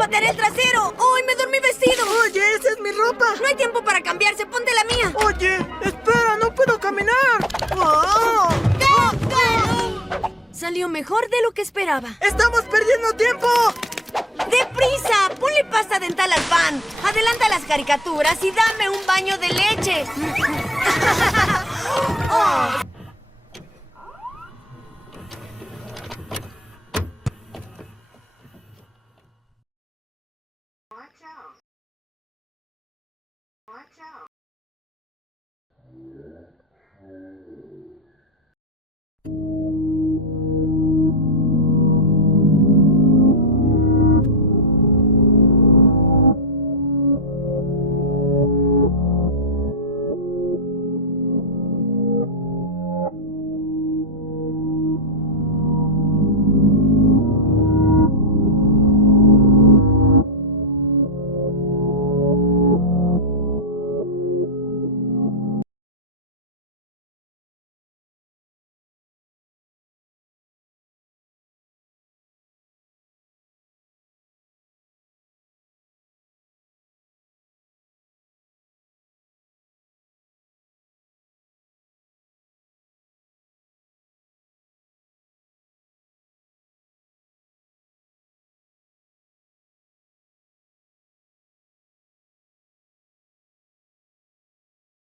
patearé el trasero! ¡Ay, me dormí vestido! Oye, esa es mi ropa. No hay tiempo para cambiarse, ponte la mía. Oye, espera, no puedo caminar. ¡Oh! Salió mejor de lo que esperaba. ¡Estamos perdiendo tiempo! ¡Deprisa! ¡Ponle pasta dental al pan! ¡Adelanta las caricaturas y dame un baño de leche! Oh,